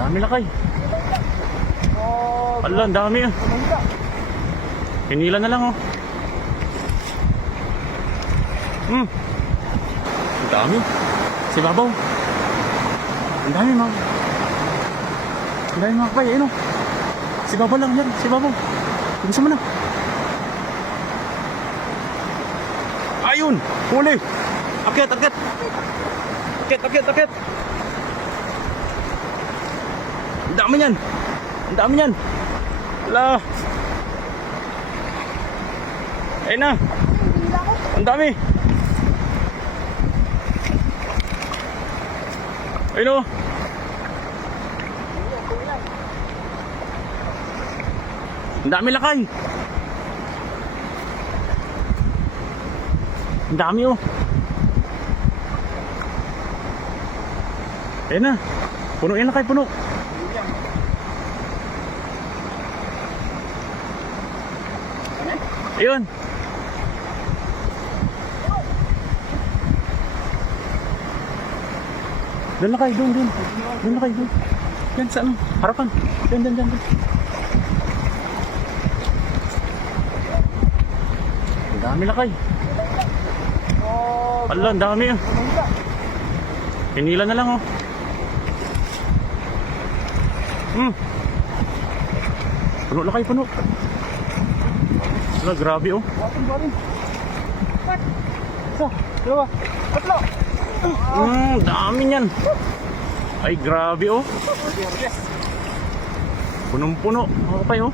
Dami lakay. Ala, ang dami ah. Hinila na lang oh. Ang dami. Si Babaw. Ang dami mga. Ang dami mga kapay. Ayun oh. Si Babaw lang yan. Si Babaw. Gusto mo na. Ayun. Huli. Akyat, akyat. Akyat, akyat, akyat. Ang dami yan. Ang dami yan. Ala. Ayun na. Ang dami. Ayun o. Ang dami lakay. Ang dami o. Ayun na. Puno yan lakay, puno. Ayun. Doon na kayo, doon. Doon na kayo, doon. Yan, sa ano? Harapan. Doon. Ang dami na kayo. Ala, ang dami ah. Hinila na lang oh. Puno na kayo, puno. Ala, grabe oh. Isa, dalawa, tatlo. Dami niyan. Ay, grabe oh. Punong-puno. Okay oh.